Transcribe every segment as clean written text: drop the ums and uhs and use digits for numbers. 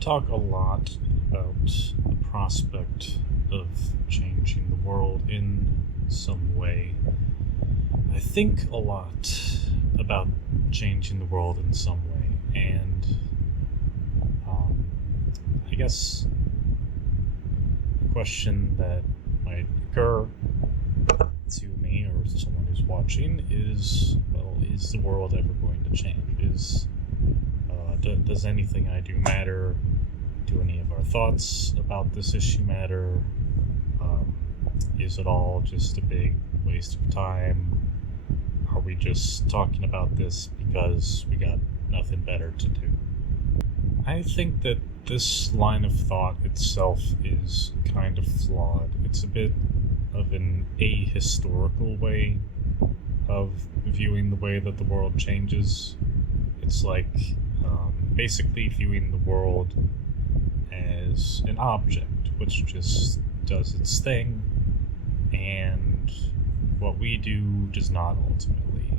talk a lot about the prospect of changing the world in some way. I think a lot about changing the world in some way, and I guess the question that might occur to me or someone who's watching is, well, is the world ever going to change? Does anything I do matter? Do any of our thoughts about this issue matter? Is it all just a big waste of time? Are we just talking about this because we got nothing better to do? I think that this line of thought itself is kind of flawed. It's a bit of an ahistorical way of viewing the way that the world changes. It's like basically viewing the world as an object which just does its thing, and what we do does not ultimately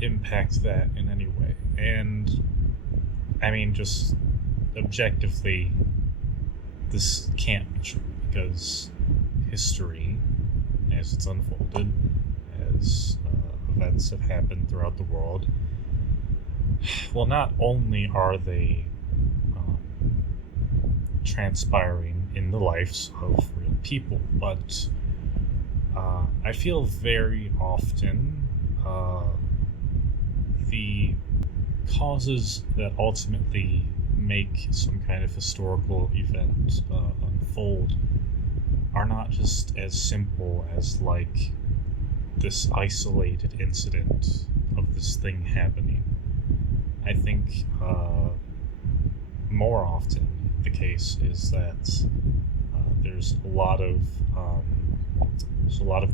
impact that in any way. And I mean, just objectively, this can't be true, because history, as it's unfolded, as events have happened throughout the world, well, not only are they transpiring in the lives of real people, but I feel very often the causes that ultimately make some kind of historical event unfold are not just as simple as like this isolated incident of this thing happening. I think more often the case is that there's a lot of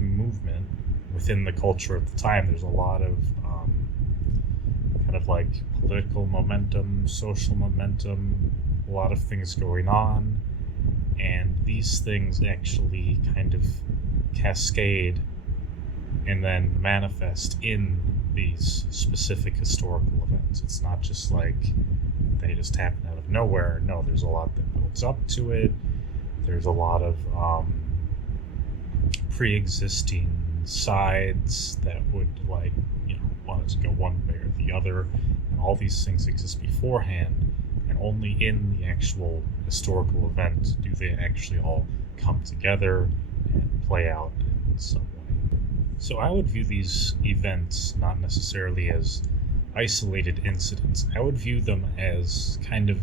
movement within the culture at the time. There's a lot of kind of like political momentum, social momentum, a lot of things going on, and these things actually kind of cascade and then manifest in these specific historical events. It's not just like they just happen out of nowhere. No, there's a lot that builds up to it. There's a lot of pre-existing sides that would want it to go one way or the other, and all these things exist beforehand, and only in the actual historical event do they actually all come together and play out in some way. So I would view these events not necessarily as isolated incidents. I would view them as kind of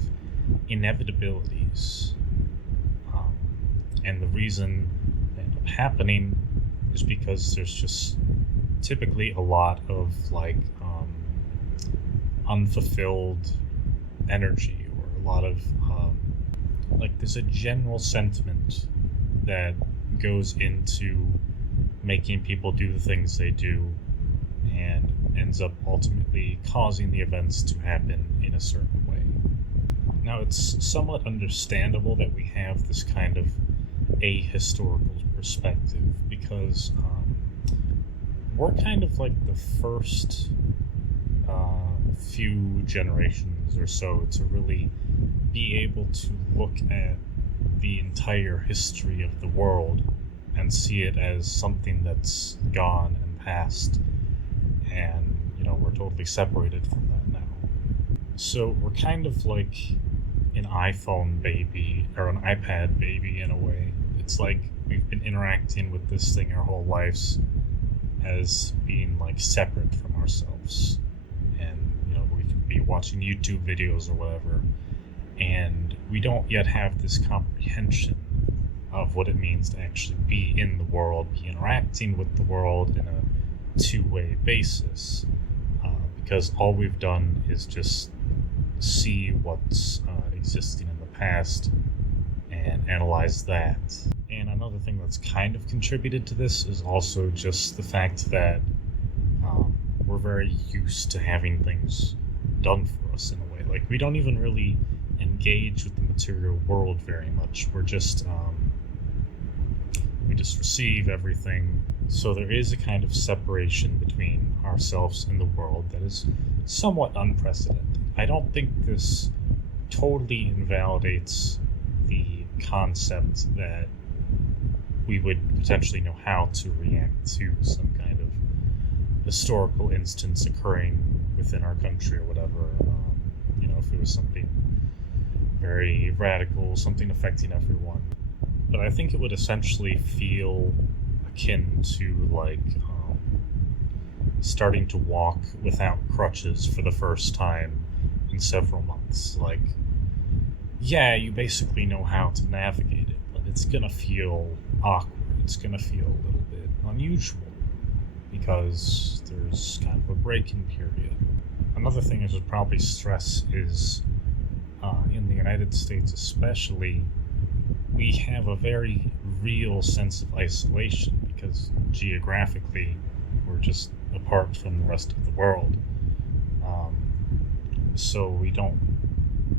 inevitabilities. And the reason they end up happening is because there's just typically a lot of unfulfilled energy, or a lot of there's a general sentiment that goes into making people do the things they do, and ends up ultimately causing the events to happen in a certain way. Now, it's somewhat understandable that we have this kind of ahistorical perspective, because we're kind of like the first few generations or so to really be able to look at the entire history of the world and see it as something that's gone and past, and we're totally separated from that now. So we're kind of like an iPhone baby, or an iPad baby in a way. It's like we've been interacting with this thing our whole lives as being like separate from ourselves, and we could be watching YouTube videos or whatever, and we don't yet have this comprehension of what it means to actually be in the world, be interacting with the world in a two-way basis, because all we've done is just see what's existing in the past and analyze that. And another thing that's kind of contributed to this is also just the fact that we're very used to having things done for us in a way. Like, we don't even really engage with the material world very much. We just receive everything. So there is a kind of separation between ourselves and the world that is somewhat unprecedented. I don't think this totally invalidates the concept that we would potentially know how to react to some kind of historical instance occurring within our country or whatever. If it was something very radical, something affecting everyone. But I think it would essentially feel akin to starting to walk without crutches for the first time in several months. Yeah, you basically know how to navigate it, but it's gonna feel awkward. It's gonna feel a little bit unusual because there's kind of a break-in period. Another thing I should probably stress is in the United States especially, we have a very real sense of isolation because geographically we're just apart from the rest of the world. So we don't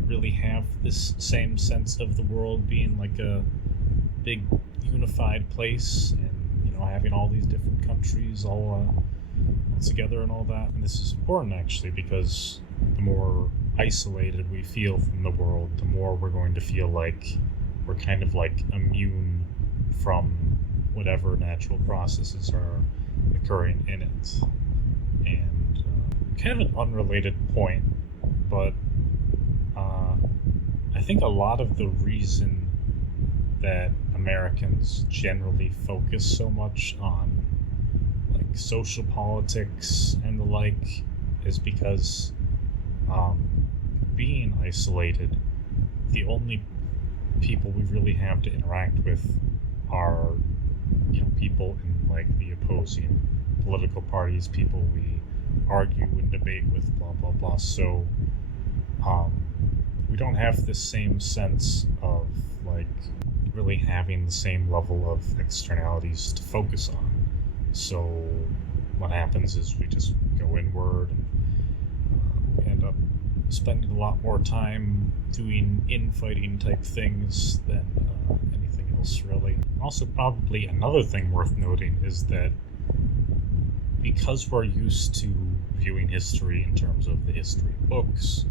really have this same sense of the world being like a big unified place and having all these different countries all together and all that. And this is important actually because the more isolated we feel from the world, the more we're going to feel like we're kind of like immune from whatever natural processes are occurring in it. And kind of an unrelated point, but I think a lot of the reason that Americans generally focus so much on social politics and the like is because being isolated, the only people we really have to interact with are people in the opposing political parties, people we argue and debate with, blah blah blah. So we don't have the same sense of really having the same level of externalities to focus on. So what happens is we just go inward and we end up spending a lot more time doing infighting type things than anything else really. Also, probably another thing worth noting is that because we're used to viewing history in terms of the history books,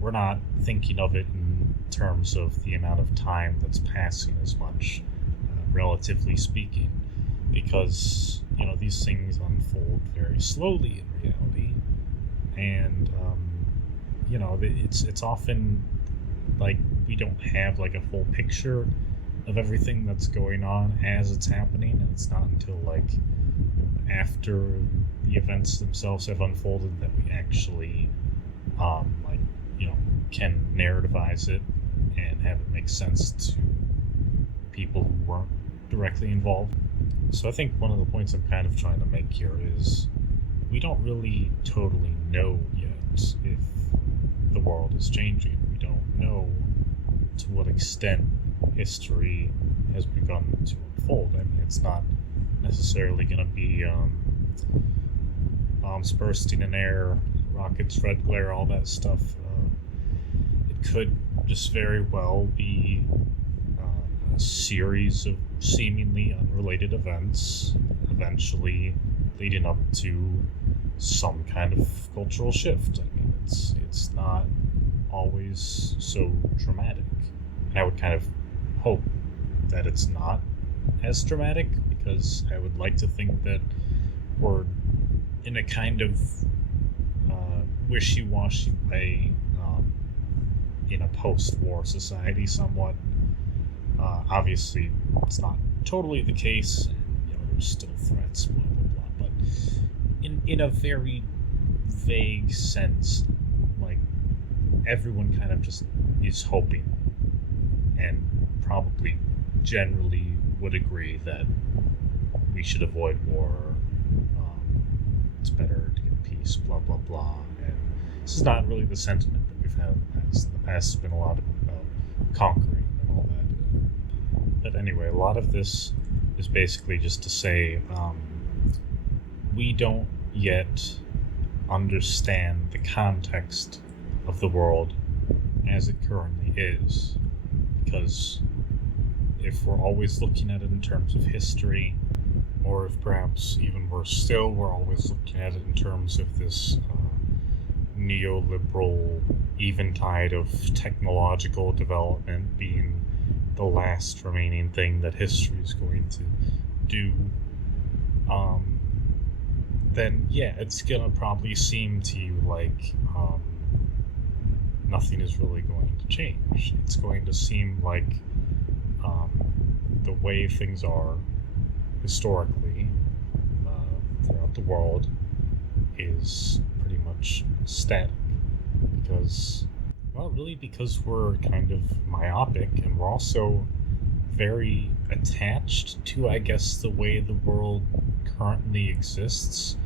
we're not thinking of it in terms of the amount of time that's passing as much, relatively speaking, because these things unfold very slowly in reality, and it's often we don't have a full picture of everything that's going on as it's happening, and it's not until after the events themselves have unfolded that we actually can narrativize it and have it make sense to people who weren't directly involved. So I think one of the points I'm kind of trying to make here is we don't really totally know yet if the world is changing. We don't know to what extent history has begun to unfold. I mean, it's not necessarily going to be bombs bursting in air, rockets, red glare, all that stuff. It could just very well be a series of seemingly unrelated events, eventually leading up to some kind of cultural shift. I mean, it's not always so dramatic. And I would kind of hope that it's not as dramatic, because I would like to think that we're in a kind of wishy-washy way in a post-war society somewhat. Obviously, it's not totally the case, and there's still threats, blah blah blah, but in a very vague sense, everyone kind of just is hoping, and probably generally would agree that we should avoid war. It's better to get peace, blah blah blah. And this is not really the sentiment that we've had in the past. The past has been a lot about conquering and all that. But anyway, a lot of this is basically just to say we don't yet understand the context of the world as it currently is, because if we're always looking at it in terms of history, or if perhaps even worse still, we're always looking at it in terms of this neoliberal eventide of technological development being the last remaining thing that history is going to do, then yeah, it's gonna probably seem to you like nothing is really going to change. It's going to seem like the way things are historically throughout the world is pretty much static because, well, really because we're kind of myopic and we're also very attached to, I guess, the way the world currently exists.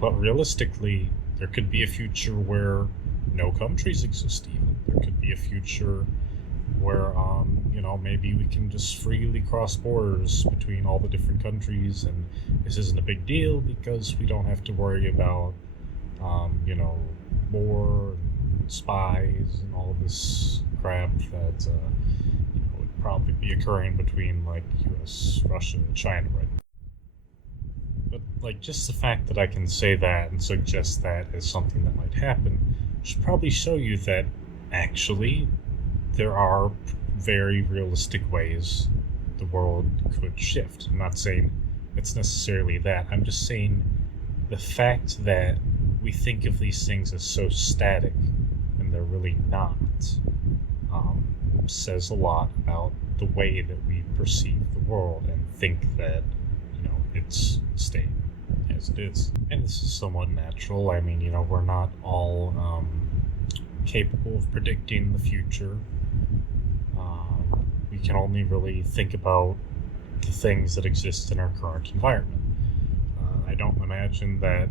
But realistically, there could be a future where no countries exist even. There could be a future where, maybe we can just freely cross borders between all the different countries, and this isn't a big deal because we don't have to worry about, war and spies and all this crap that, would probably be occurring between, like, US, Russia, and China right now. But, like, just the fact that I can say that and suggest that as something that might happen should probably show you that, actually, there are very realistic ways the world could shift. I'm not saying it's necessarily that. I'm just saying the fact that we think of these things as so static and they're really not says a lot about the way that we perceive the world and think that, it's staying as it is. And this is somewhat natural. I mean, we're not all capable of predicting the future. We can only really think about the things that exist in our current environment. I don't imagine that,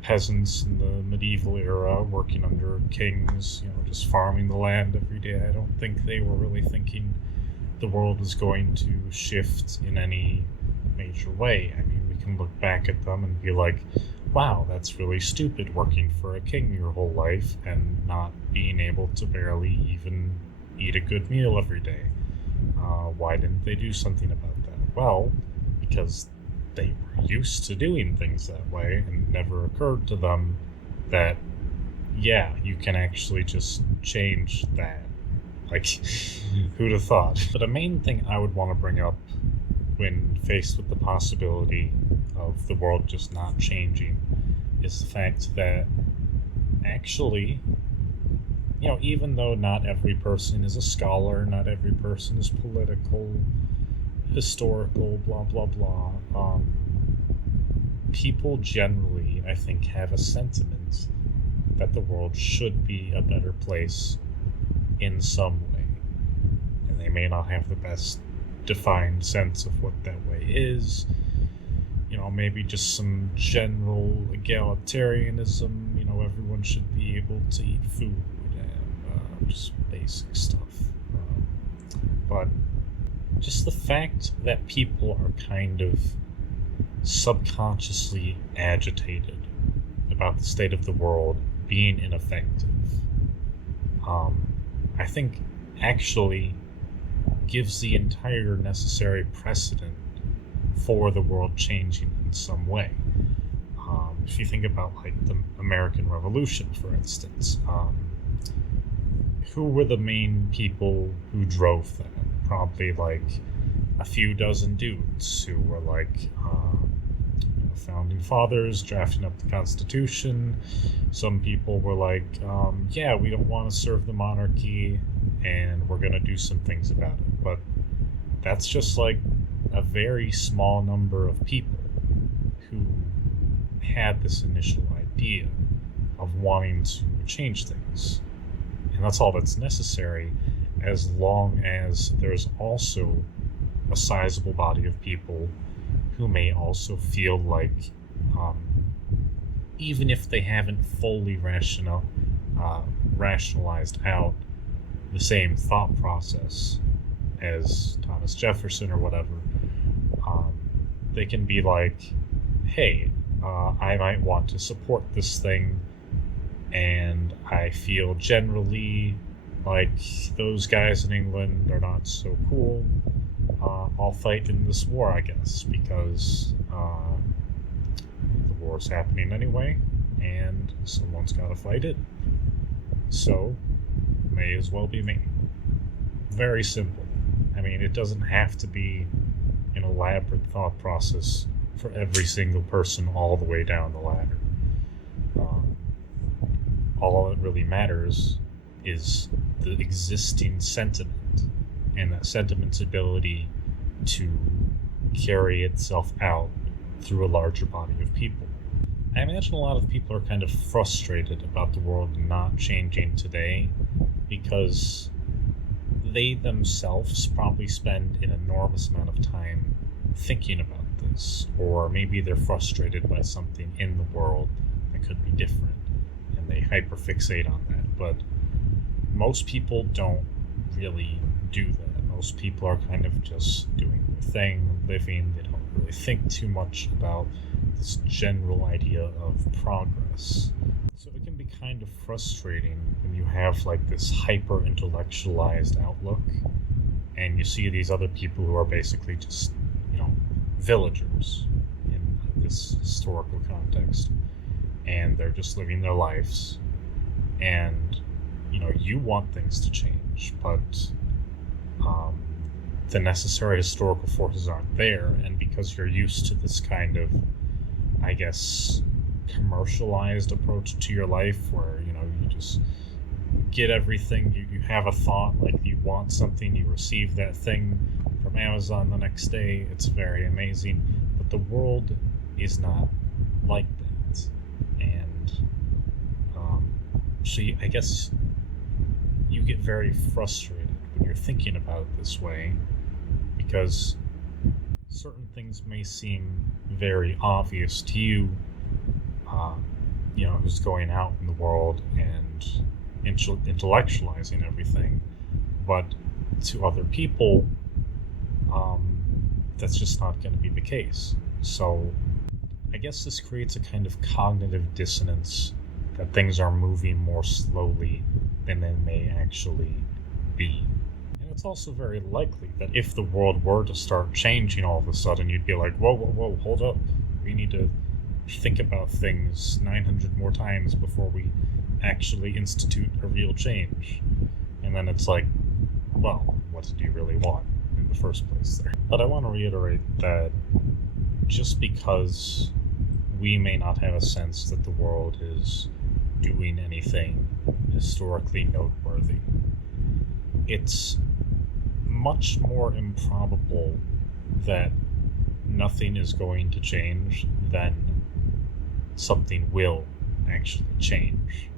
peasants in the medieval era working under kings, just farming the land every day, I don't think they were really thinking the world was going to shift in any major way. I mean, we can look back at them and be like, wow, that's really stupid working for a king your whole life and not being able to barely even eat a good meal every day. Why didn't they do something about that? Well, because they were used to doing things that way, and it never occurred to them that, yeah, you can actually just change that. Like, who'd have thought? But a main thing I would want to bring up when faced with the possibility of the world just not changing is the fact that, actually, even though not every person is a scholar, not every person is political, historical, blah, blah, blah, people generally, I think, have a sentiment that the world should be a better place in some way. And they may not have the best defined sense of what that way is. Maybe just some general egalitarianism, everyone should be able to eat food and just basic stuff. But just the fact that people are kind of subconsciously agitated about the state of the world being ineffective, I think actually gives the entire necessary precedent for the world changing in some way. If you think about, like, the American Revolution, for instance, who were the main people who drove that? Probably, like, a few dozen dudes who were, like, founding fathers drafting up the Constitution. Some people were like, yeah, we don't want to serve the monarchy, and we're going to do some things about it. But that's just, like, a very small number of people who had this initial idea of wanting to change things. And that's all that's necessary, as long as there's also a sizable body of people who may also feel like, even if they haven't fully rationalized out the same thought process as Thomas Jefferson or whatever, they can be like, hey, I might want to support this thing, and I feel generally like those guys in England are not so cool. I'll fight in this war, I guess, because the war's happening anyway. and someone's got to fight it. So, may as well be me. Very simple. I mean, it doesn't have to be an elaborate thought process for every single person all the way down the ladder. All that really matters is the existing sentiment, and that sentiment's ability to carry itself out through a larger body of people. I imagine a lot of people are kind of frustrated about the world not changing today because they themselves probably spend an enormous amount of time thinking about this, or maybe they're frustrated by something in the world that could be different, and they hyperfixate on that. But most people don't really do that. Most people are kind of just doing their thing, living. They don't really think too much about this general idea of progress. So it can be kind of frustrating when you have like this hyper intellectualized outlook and you see these other people who are basically just, villagers in this historical context, and they're just living their lives, and you want things to change, but the necessary historical forces aren't there, and because you're used to this kind of, I guess, commercialized approach to your life where you just get everything, you have a thought, like you want something, you receive that thing from Amazon the next day, it's very amazing, but the world is not like that. And so I guess you get very frustrated when you're thinking about it this way, because certain things may seem very obvious to you, who's going out in the world and intellectualizing everything, but to other people, that's just not going to be the case. So I guess this creates a kind of cognitive dissonance that things are moving more slowly than they may actually be. And it's also very likely that if the world were to start changing all of a sudden, you'd be like, whoa, hold up. We need to think about things 900 more times before we actually institute a real change. And then it's like, well, what did you really want in the first place there? But I want to reiterate that just because we may not have a sense that the world is doing anything historically noteworthy, it's much more improbable that nothing is going to change than something will actually change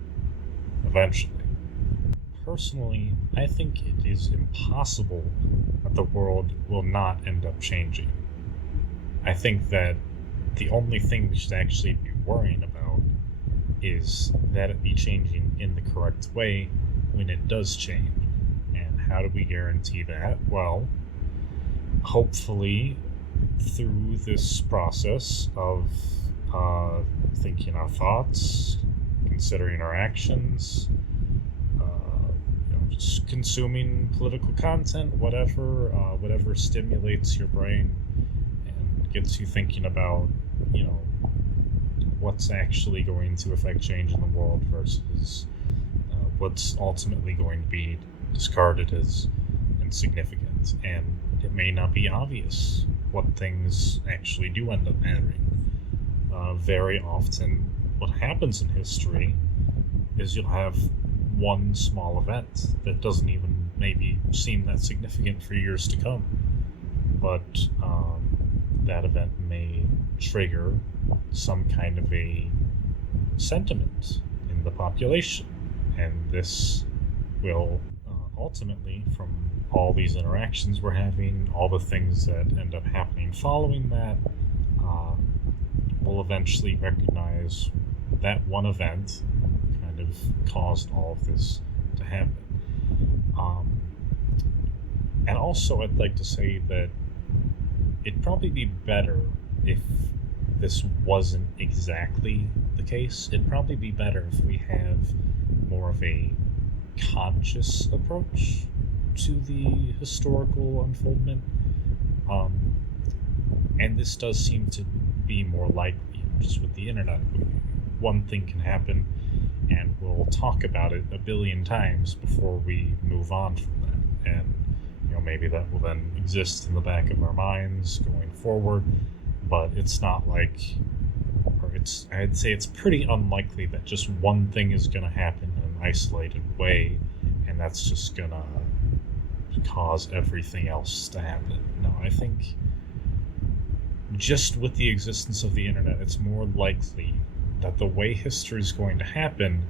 eventually. Personally, I think it is impossible that the world will not end up changing. I think that the only thing we should actually be worrying about is that it be changing in the correct way when it does change. And how do we guarantee that? Well, hopefully through this process of thinking our thoughts, considering our actions, just consuming political content, whatever stimulates your brain and gets you thinking about, what's actually going to affect change in the world versus what's ultimately going to be discarded as insignificant. And it may not be obvious what things actually do end up mattering. Very often, what happens in history is you'll have one small event that doesn't even maybe seem that significant for years to come, but that event may trigger some kind of a sentiment in the population, and this will ultimately, from all these interactions we're having, all the things that end up happening following that, we'll eventually recognize that one event kind of caused all of this to happen. And also, I'd like to say that it'd probably be better if this wasn't exactly the case. It'd probably be better if we have more of a conscious approach to the historical unfoldment. And this does seem to be more likely just with the internet. one thing can happen, and we'll talk about it a billion times before we move on from that. And maybe that will then exist in the back of our minds going forward, but it's not like, I'd say it's pretty unlikely that just one thing is going to happen in an isolated way, and that's just going to cause everything else to happen. No, I think just with the existence of the internet, it's more likely that the way history is going to happen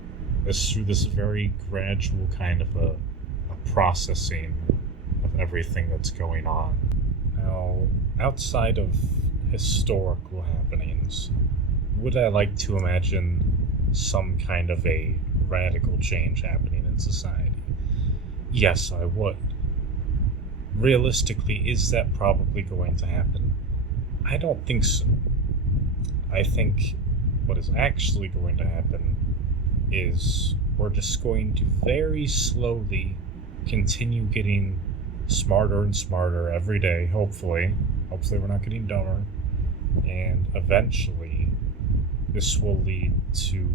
is through this very gradual kind of a processing of everything that's going on. Now, outside of historical happenings, would I like to imagine some kind of a radical change happening in society? Yes, I would. Realistically, is that probably going to happen? I don't think so. I think what is actually going to happen is we're just going to very slowly continue getting smarter and smarter every day, hopefully. Hopefully we're not getting dumber. And eventually this will lead to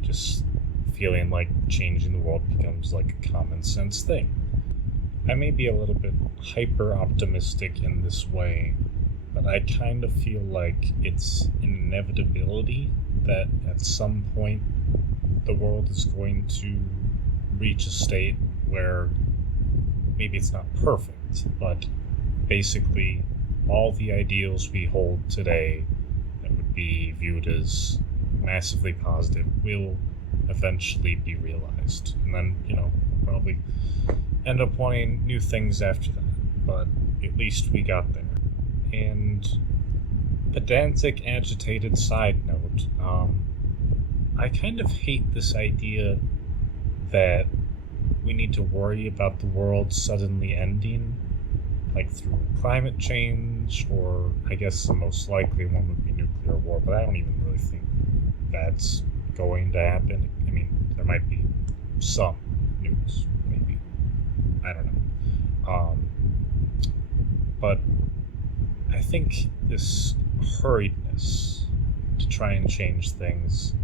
just feeling like changing the world becomes like a common sense thing. I may be a little bit hyper optimistic in this way, but I kind of feel like it's an inevitability that at some point the world is going to reach a state where maybe it's not perfect, but basically all the ideals we hold today that would be viewed as massively positive will eventually be realized. And then, probably end up wanting new things after that, but at least we got there. And pedantic, agitated side note, I kind of hate this idea that we need to worry about the world suddenly ending, like through climate change, or I guess the most likely one would be nuclear war, but I don't even really think that's going to happen. I mean, there might be some nukes, maybe. I don't know. But I think this hurriedness to try and change things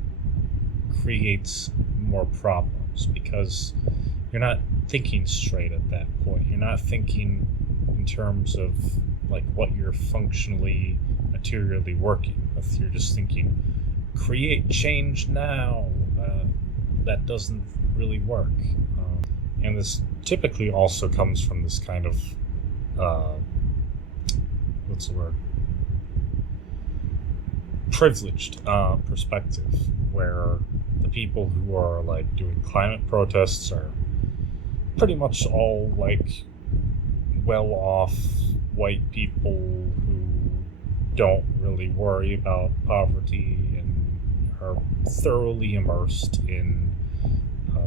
creates more problems, because you're not thinking straight at that point. You're not thinking in terms of like what you're functionally, materially working with. You're just thinking, create change now. That doesn't really work. And this typically also comes from this kind of what's the word? Privileged perspective, where the people who are like doing climate protests are pretty much all like well-off white people who don't really worry about poverty and are thoroughly immersed in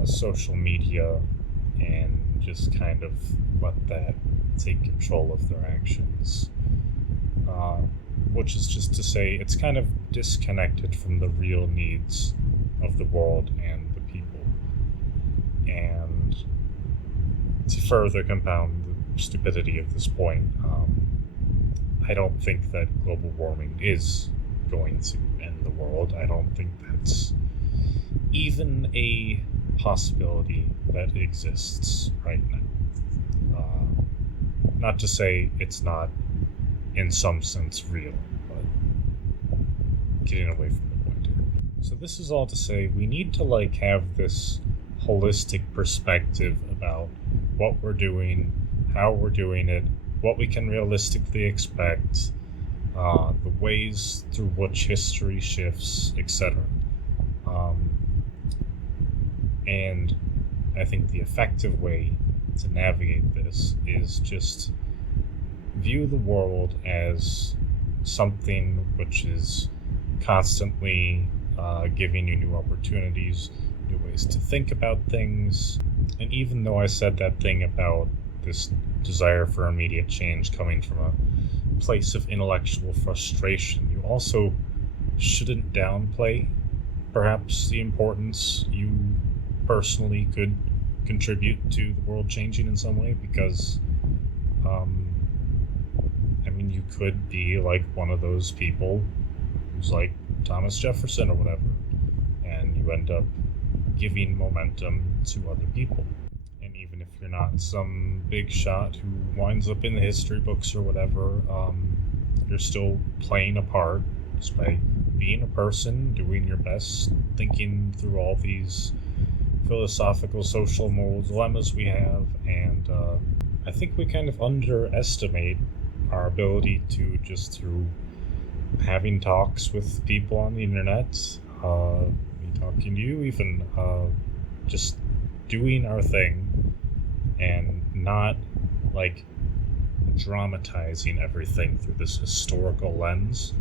social media and just kind of let that take control of their actions. Which is just to say, it's kind of disconnected from the real needs of the world and the people. And to further compound the stupidity of this point, I don't think that global warming is going to end the world. I don't think that's even a possibility that exists right now. Not to say it's not in some sense real, but getting away from the point here. So this is all to say we need to have this holistic perspective about what we're doing, how we're doing it, what we can realistically expect, the ways through which history shifts, etc. And I think the effective way to navigate this is just view the world as something which is constantly giving you new opportunities, new ways to think about things. And even though I said that thing about this desire for immediate change coming from a place of intellectual frustration, you also shouldn't downplay perhaps the importance you personally could contribute to the world changing in some way, because you could be one of those people who's Thomas Jefferson or whatever, and you end up giving momentum to other people. And even if you're not some big shot who winds up in the history books or whatever, you're still playing a part just by being a person, doing your best, thinking through all these philosophical, social, moral dilemmas we have, and I think we kind of underestimate our ability to, just through having talks with people on the internet, me talking to you even, just doing our thing and not like dramatizing everything through this historical lens,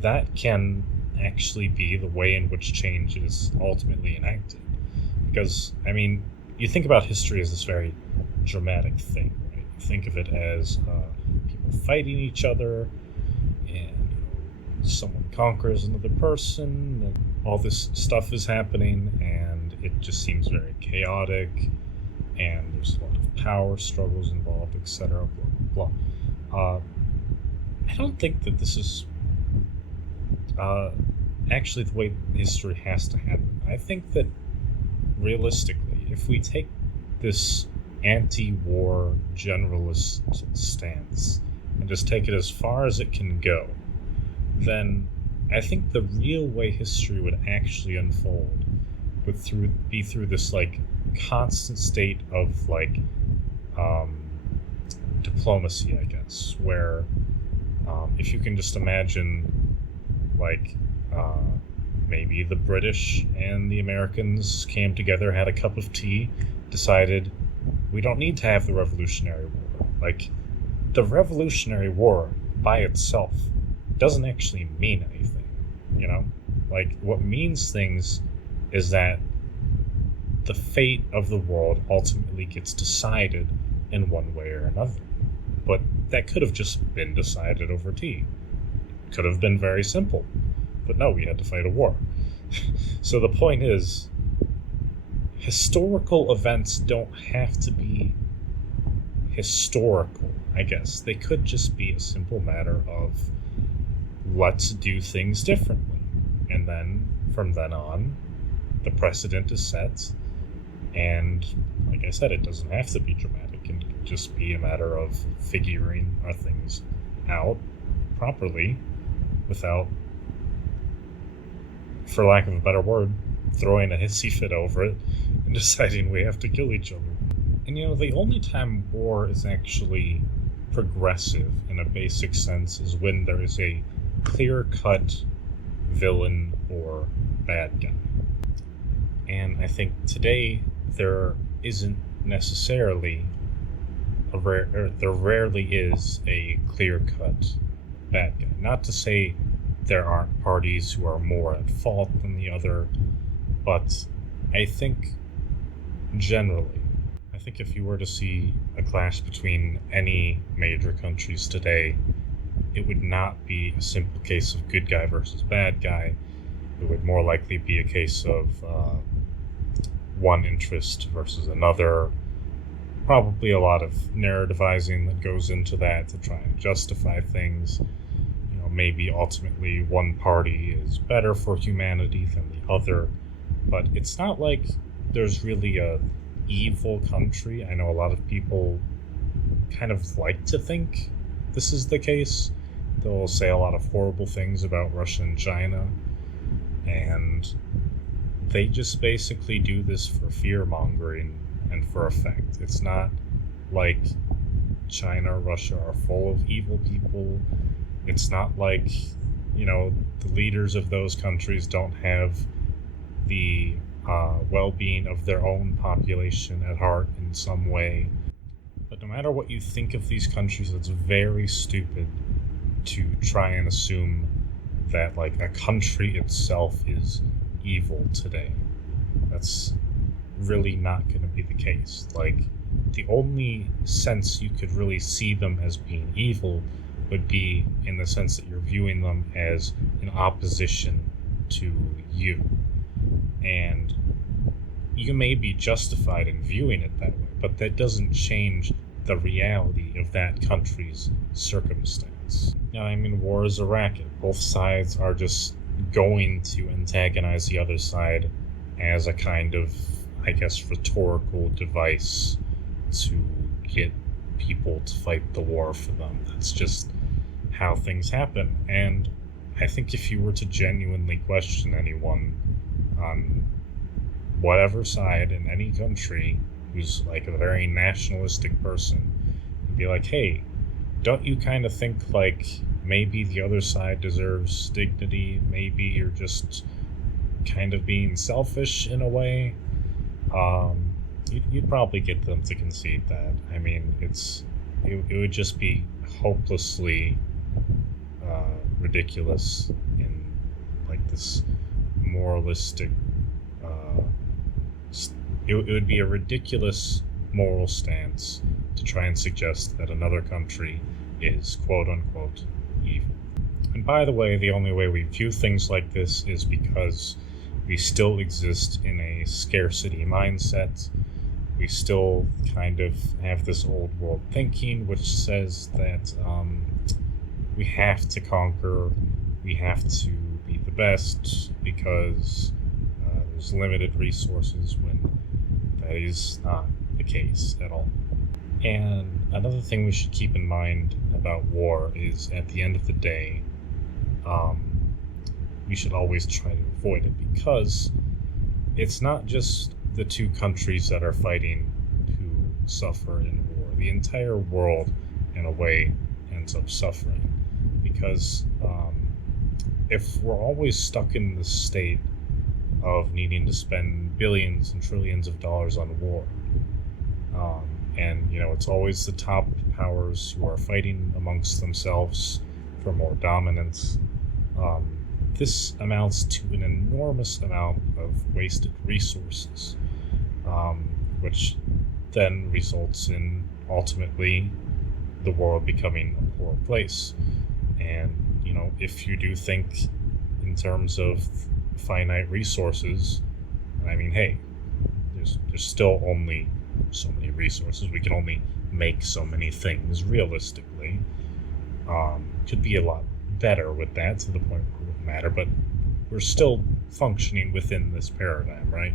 that can actually be the way in which change is ultimately enacted. Because, I mean, you think about history as this very dramatic thing, right? You think of it as people fighting each other, and someone conquers another person, and all this stuff is happening, and it just seems very chaotic, and there's a lot of power struggles involved, etc. Blah, blah, blah. I don't think that this is actually the way history has to happen. I think that realistically, if we take this anti-war generalist stance and just take it as far as it can go, then I think the real way history would actually unfold would be through this like constant state of like diplomacy, I guess, where if you can just imagine like maybe the British and the Americans came together, had a cup of tea, decided we don't need to have the Revolutionary War. Like, the Revolutionary War by itself doesn't actually mean anything, you know? Like, what means things is that the fate of the world ultimately gets decided in one way or another. But that could have just been decided over tea. Could have been very simple. But no, we had to fight a war. So the point is, historical events don't have to be historical, I guess. They could just be a simple matter of let's do things differently. And then, from then on, the precedent is set. And, like I said, it doesn't have to be dramatic. It can just be a matter of figuring our things out properly without, for lack of a better word, throwing a hissy fit over it and deciding we have to kill each other. And you know, the only time war is actually progressive in a basic sense is when there is a clear-cut villain or bad guy. And I think today there isn't necessarily there rarely is a clear-cut bad guy. Not to say there aren't parties who are more at fault than the other, but I think generally, I think if you were to see a clash between any major countries today, it would not be a simple case of good guy versus bad guy. It would more likely be a case of one interest versus another. Probably a lot of narrativizing that goes into that to try and justify things. You know, maybe ultimately one party is better for humanity than the other, but it's not like there's really a evil country. I know a lot of people kind of like to think this is the case. They'll say a lot of horrible things about Russia and China, and they just basically do this for fear-mongering and for effect. It's not like China or Russia are full of evil people. It's not like, you know, the leaders of those countries don't have the well-being of their own population at heart in some way. But no matter what you think of these countries, it's very stupid to try and assume that, like, a country itself is evil today. That's really not going to be the case. Like, the only sense you could really see them as being evil would be in the sense that you're viewing them as in opposition to you. And you may be justified in viewing it that way, but that doesn't change the reality of that country's circumstance. Now, I mean, war is a racket. Both sides are just going to antagonize the other side as a kind of, I guess, rhetorical device to get people to fight the war for them. That's just how things happen. And I think if you were to genuinely question anyone on whatever side in any country who's like a very nationalistic person, and be like, hey, don't you kind of think like maybe the other side deserves dignity? Maybe you're just kind of being selfish in a way. You'd probably get them to concede that. I mean, it would just be hopelessly ridiculous in like this moralistic. It would be a ridiculous moral stance to try and suggest that another country is quote unquote evil. And by the way, the only way we view things like this is because we still exist in a scarcity mindset. We still kind of have this old world thinking, which says that we have to conquer, we have to be the best because there's limited resources, when that is not the case at all. And another thing we should keep in mind about war is, at the end of the day, we should always try to avoid it, because it's not just the two countries that are fighting who suffer in war. The entire world, in a way, ends up suffering, because if we're always stuck in this state of needing to spend billions and trillions of dollars on war, and it's always the top powers who are fighting amongst themselves for more dominance, this amounts to an enormous amount of wasted resources, which then results in ultimately the world becoming a poor place. And if you do think in terms of finite resources, I mean, hey, there's still only so many resources. We can only make so many things realistically. Could be a lot better with that, to the point where it wouldn't matter, but we're still functioning within this paradigm, right?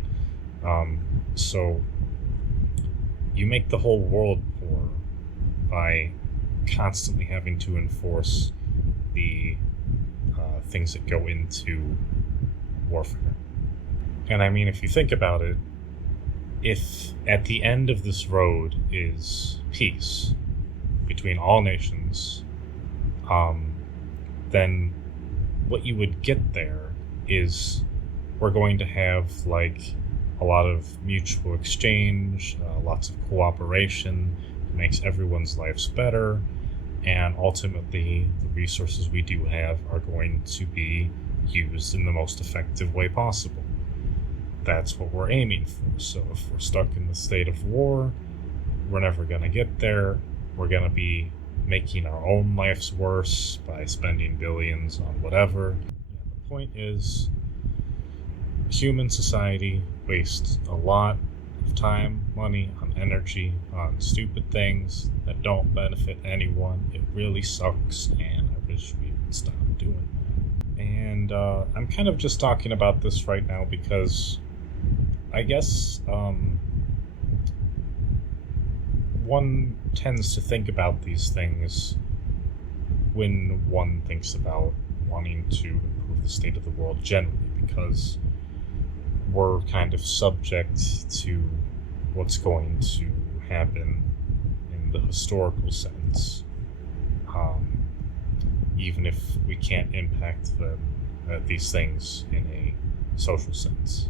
So you make the whole world poor by constantly having to enforce the things that go into warfare. And I mean, if you think about it, if at the end of this road is peace between all nations, then what you would get there is we're going to have like a lot of mutual exchange, lots of cooperation, makes everyone's lives better, and ultimately the resources we do have are going to be used in the most effective way possible. That's what we're aiming for. So if we're stuck in the state of war, we're never going to get there. We're going to be making our own lives worse by spending billions on whatever. The point is, human society wastes a lot of time, money, on energy, on stupid things that don't benefit anyone. It really sucks, and I wish we would stop doing that. And I'm kind of just talking about this right now because I guess one tends to think about these things when one thinks about wanting to improve the state of the world generally, because we're kind of subject to what's going to happen in the historical sense, even if we can't impact these things in a social sense.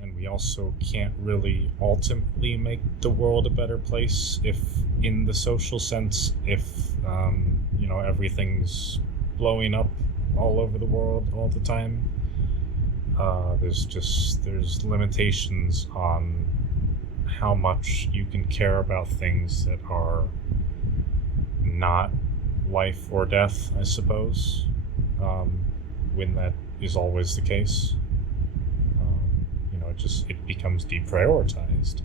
And we also can't really ultimately make the world a better place if, in the social sense, if everything's blowing up all over the world all the time. There's limitations on how much you can care about things that are not life or death, I suppose, when that is always the case. It becomes deprioritized.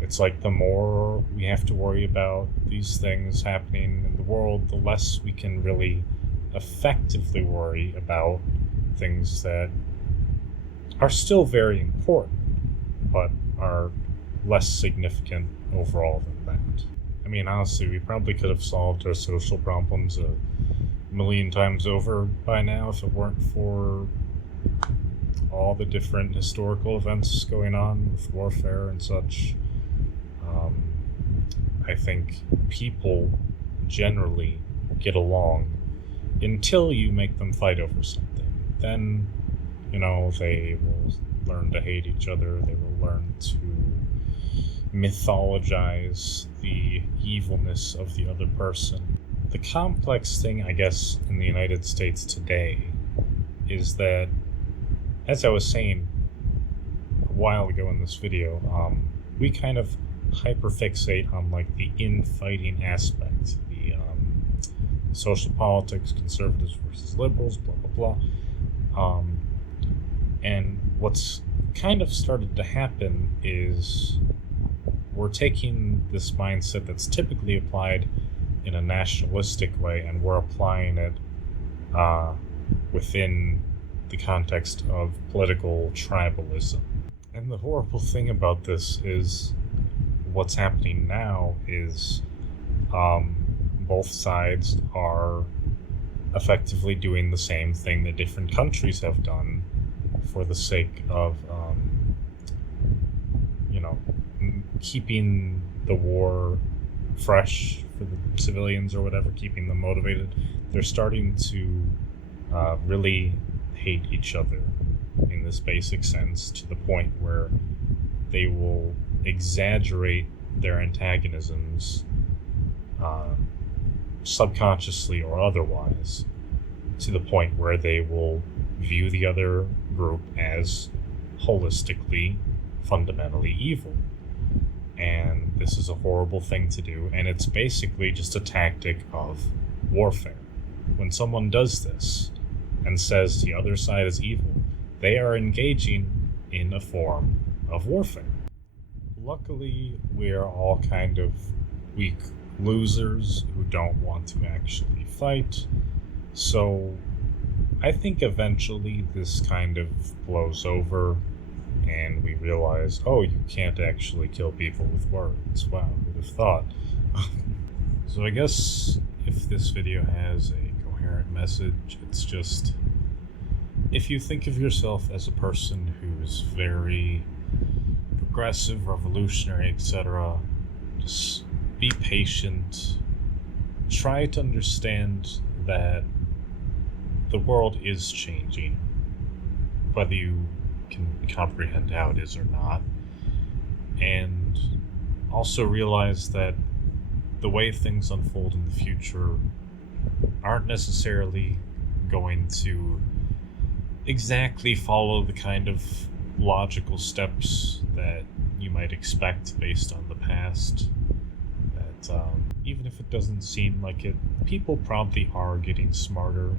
It's like the more we have to worry about these things happening in the world, the less we can really effectively worry about things that are still very important, but are less significant overall than that. I mean, honestly, we probably could have solved our social problems a million times over by now if it weren't for all the different historical events going on with warfare and such. I think people generally get along until you make them fight over something. Then, they will learn to hate each other. They will learn to mythologize the evilness of the other person. The complex thing, I guess, in the United States today is that, as I was saying a while ago in this video, we kind of hyperfixate on like the infighting aspect, the social politics, conservatives versus liberals, blah blah blah. And what's kind of started to happen is we're taking this mindset that's typically applied in a nationalistic way, and we're applying it within the context of political tribalism. And the horrible thing about this is what's happening now is both sides are effectively doing the same thing that different countries have done for the sake of keeping the war fresh for the civilians or whatever, keeping them motivated. They're starting to really hate each other in this basic sense, to the point where they will exaggerate their antagonisms subconsciously or otherwise, to the point where they will view the other group as holistically, fundamentally evil. And this is a horrible thing to do, and it's basically just a tactic of warfare. When someone does this and says the other side is evil, they are engaging in a form of warfare. Luckily, we are all kind of weak losers who don't want to actually fight, so I think eventually this kind of blows over and we realize, oh, you can't actually kill people with words. Wow, who would have thought? So I guess if this video has a coherent message, it's just, if you think of yourself as a person who's very progressive, revolutionary, etc., just be patient. Try to understand that the world is changing, whether you can comprehend how it is or not, and also realize that the way things unfold in the future aren't necessarily going to exactly follow the kind of logical steps that you might expect based on the past. That even if it doesn't seem like it, people probably are getting smarter,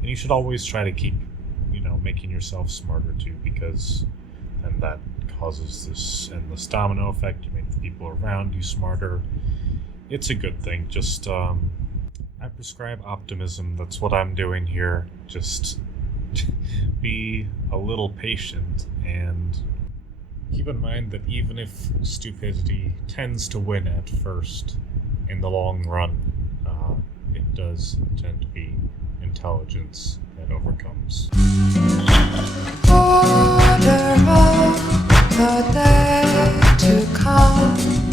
and you should always try to keep making yourself smarter too, because then that causes this endless domino effect. You make the people around you smarter. It's a good thing. Just I prescribe optimism. That's what I'm doing here. Just be a little patient, and keep in mind that even if stupidity tends to win at first, in the long run, it does tend to be intelligence that overcomes. Order of the day to come.